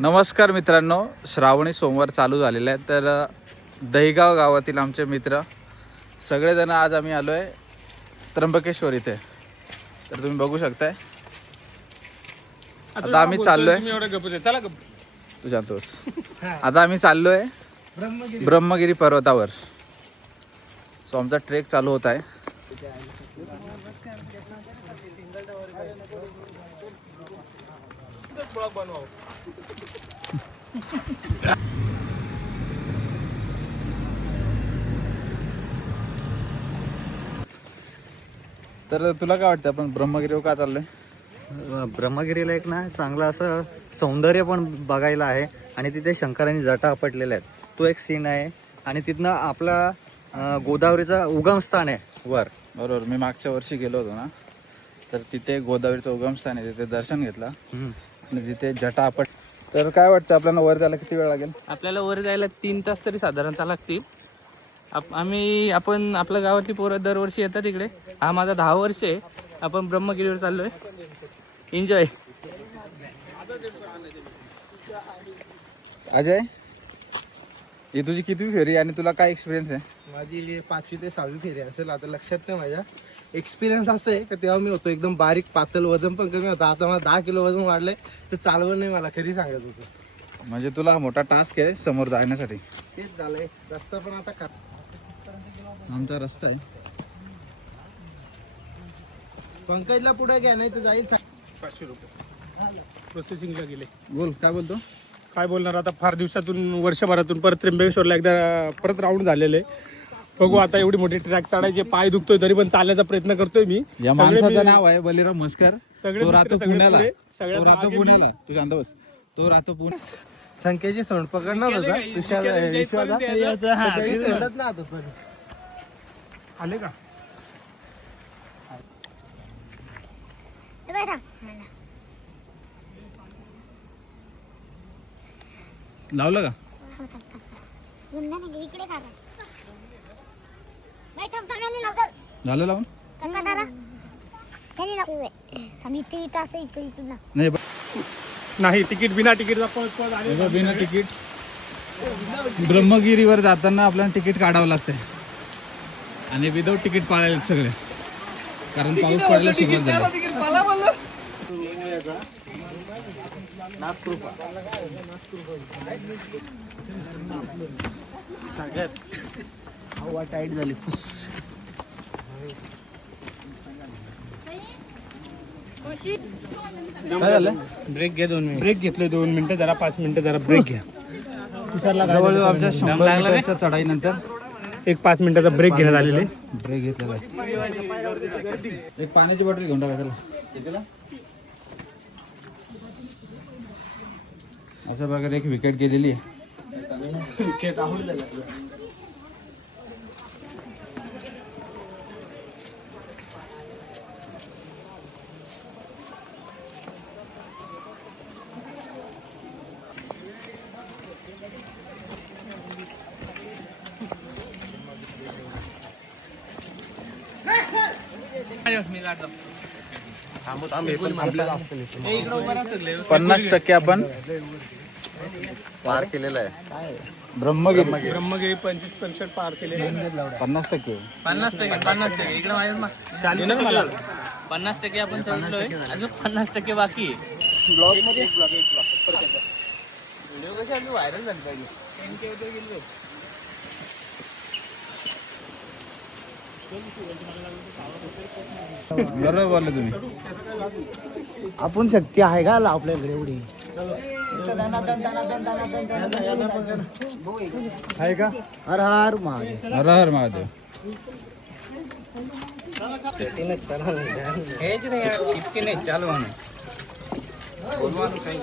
नमस्कार मित्रांनो, श्रावणी सोमवार चालू झालेला आहे. तर दहीगाव गावातील आमचे मित्र सगळेजण आज आम्ही आलो आहे त्र्यंबकेश्वर इथे. तर तुम्ही बघू शकताय आता आम्ही चाललोय. तू जातोस. आता आम्ही चाललोय ब्रह्मगिरी पर्वतावर. सो आमचा ट्रेक चालू होत आहे. तर तुला काय वाटतं आपण ब्रह्मगिरीवर का चाललोय? ब्रह्मगिरीला एक ना चांगलं असं सौंदर्य पण बघायला आहे आणि तिथे शंकरांनी जटा आपटलेल्या आहेत, तो एक सीन आहे. आणि तिथनं आपला गोदावरीचा उगम स्थान आहे वर. बरोबर, मी मागच्या वर्षी गेलो होतो ना, तर तिथे गोदावरीचं उगमस्थान आहे, तिथे दर्शन घेतलं आणि तिथे जटा आपट. तर काय वाटतं आपल्याला वर जायला किती वेळ लागेल? आपल्याला वर जायला 3 तास तरी साधारणतः लागतील. आपण आपल्या गावातली पोरं दरवर्षी येतात इकडे. हा माझा 10 वर्ष आहे. आपण ब्रह्मगिरीवर चाललोय. एन्जॉय. अजय, ही तुझी किती फेरी आणि तुला काय एक्सपिरियन्स आहे? माझी 5वी ते 6वी फेरी असेल, आता लक्षात नाही माझ्या. एक्सपिरियन्स असं आहे का तेव्हा मी होतो एकदम बारीक पातळ, वजन पण कमी होतं. आता मला 10 किलो वजन वाढलंय, तर चालवण नाही मला खरी सांगत होतं. म्हणजे तुला मोठा टास्क आहे समोर जाण्यासाठी. तेच झालंय. रस्ता पण आता आमचा रस्ता आहे. पंकजला पुढे घ्या, नाही तर जाईल. 500 रुपये प्रोसेसिंगला गेले. बोल, काय बोलतो? काय बोलणार आता, फार दिवसातून वर्षभरातून परत त्र्यंबकेश्वरला एकदा परत राऊंड झालेले. बघू आता, एवढी मोठी ट्रॅक चढायचे, पाय दुखतोय तरी पण चालण्याचा प्रयत्न करतोय मी. या माणसाचं नाव आहे बलिराम म्हसकर. सगळे तो राहतो पुण्याला. सगळ्यात तो राहतो मागे पुण्याला. तू शांत बस. तो राहतो पुण्यात. संख्येची सोंड पकडणार होता विश्वाचा, तरी सोडत ना आता. पण आले का? लावलं का? झालं लावून? नाही नाही, तिकीट बिना तिकीटचा पळत आले. बिना तिकीट. ब्रह्मगिरीवर जाताना आपल्याला तिकीट काढावं लागतंय आणि विदाऊट तिकीट पाळायला सगळे, कारण पाऊस पडायला सुरुवात झाली. हवा टाईट झाली. फुस. काय झालं? ब्रेक घ्या 2 मिनिट. ब्रेक घेतलं 2 मिनिटं, जरा 5 मिनिटं जरा ब्रेक घ्या. तुषारला काय जवळजवळ झालं? आमच्या 100 मीटरच्या चढाईनंतर एक 5 मिनिटाचा ब्रेक घेण्यात आलेले. ब्रेक घेतलेला आहे. एक पाण्याची बॉटल घेऊन टाका त्याला. अशा प्रकारे एक विकेट गेलेली आहे. विकेट आउट झाला. सगळे 50% आपण पार केलेलं आहे. ब्रह्मगिरी. ब्रह्मगिरी 25% पार केले. 50%. 50% इकडे माझ्या मला 50% आपण चढलोय, अजून 50% बाकी आहे. ब्लॉग मध्ये व्हिडिओ कसे आम्ही व्हायरल झाले पाहिजे. बरोबर बोलले तुम्ही. आपण शक्ती आहे का आपल्याकडे एवढी? आहे का? हर हर महादेव. हर हर महादेव. हेच नाही यार, इतके नाही चालू आहे. बोलवान काही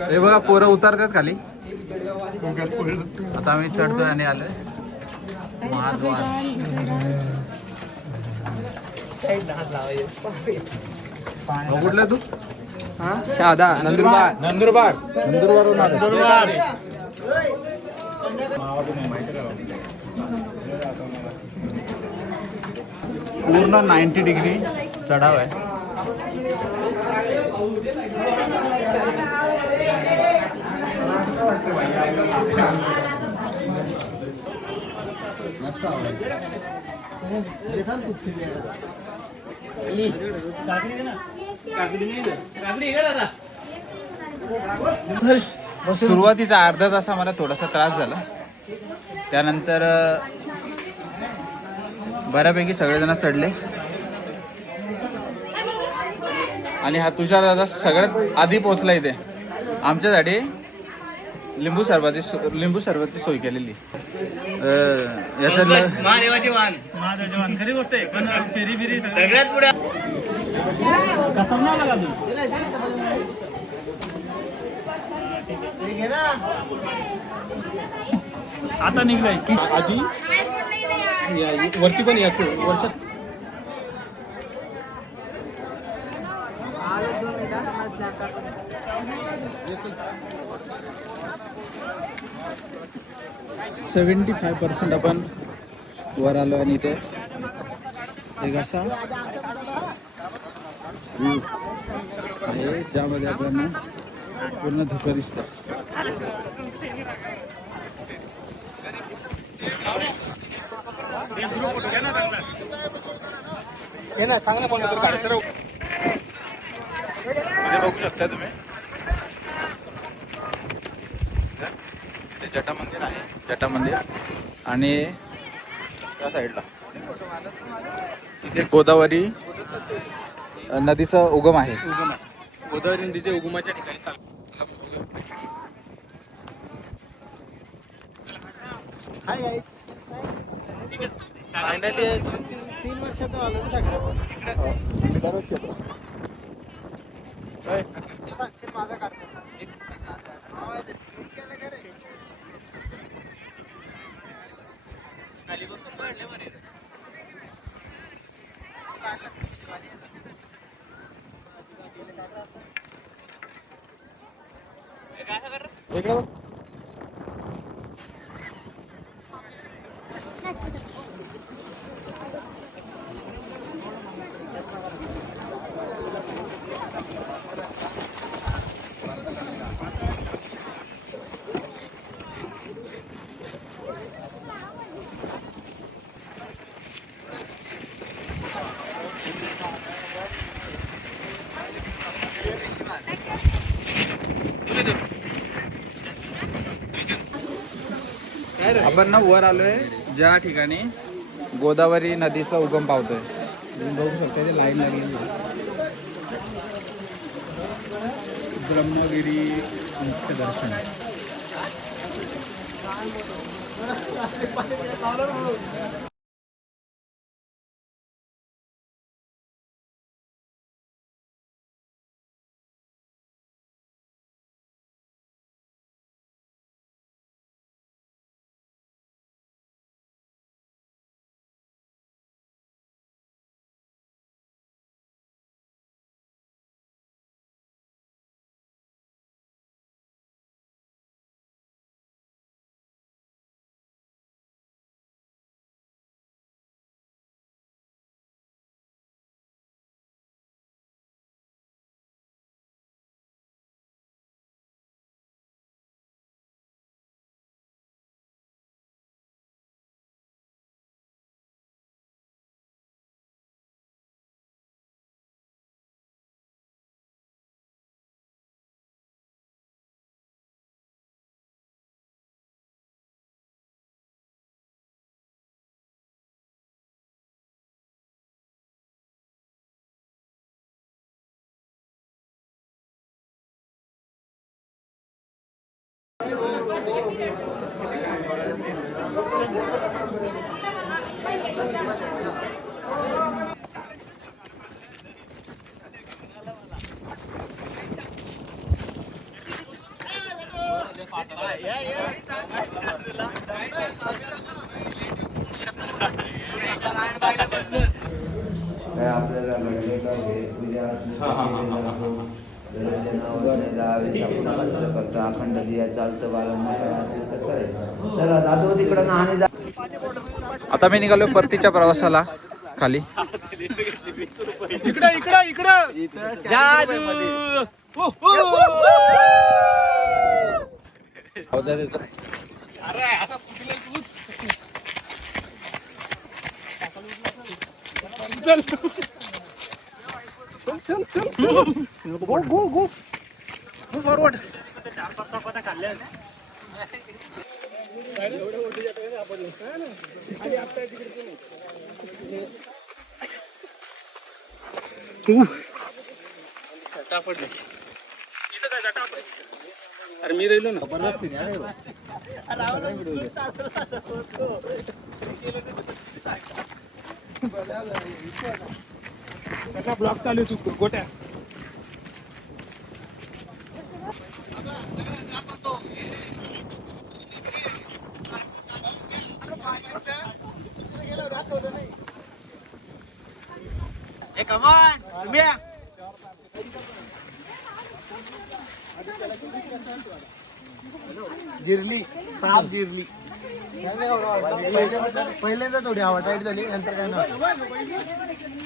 हे बघा, पोरं उतरतात खाली. आता आम्ही चढतोय आणि आलोय महाद्वार. कुठला तू? शहादा नंदुरबार. नंदुरबार. नंदुरबारहून आला. पूर्ण 90 डिग्री चढाव आहे. सुरुवातीचा अर्धा तास आम्हाला थोडासा त्रास झाला. त्यानंतर बऱ्यापैकी सगळेजण चढले. आणि हा तुषार दादा सगळ्यात आधी पोहोचला इथे. आमच्यासाठी लिंबू सरबती सोय केलेली. महादेवाची वाहन खरी गोष्ट आहे. पण फेरी बिरी सगळ्यात पुढे आता निघलाय की आधी वरती पण यायचं वर्षात. ,75% आपण वर आलो. आणि इथे एक असा व्ह्यू आहे ज्यामध्ये आपल्याला पूर्ण धुकं दिसतं. बघू शकता तुम्ही जटा मंदिर आहे. जटा मंदिर आणि त्या साईडला तिथे गोदावरी नदीचा उगम आहे. गोदावरी नदीच्या उगमाच्या ठिकाणी फायनली 3 वर्षातून आलो ना सगळं. माझा काढतो. आपण ना वर आलोय ज्या ठिकाणी गोदावरी नदीचा उगम पावतोय. तुम्ही बघू शकता ते लाईन लागलेली आहे. ब्रह्मगिरी मुख्य दर्शन. आपल्याला घडलेलं आहे उद्या करतो अखंड दिया चालतं बाळांना करायचं. चला जातो तिकडं नाणे जा. आता मी निघालो परतीच्या प्रवासाला खाली. इकडं इकडं इकडं अरे मी राहिलो ना. ब्लॉक चालू आहे तू गोट्या. जिरली साप जिरली. पहिल्यांदा थोडी हवा टाईट झाली नंतर काय नाही.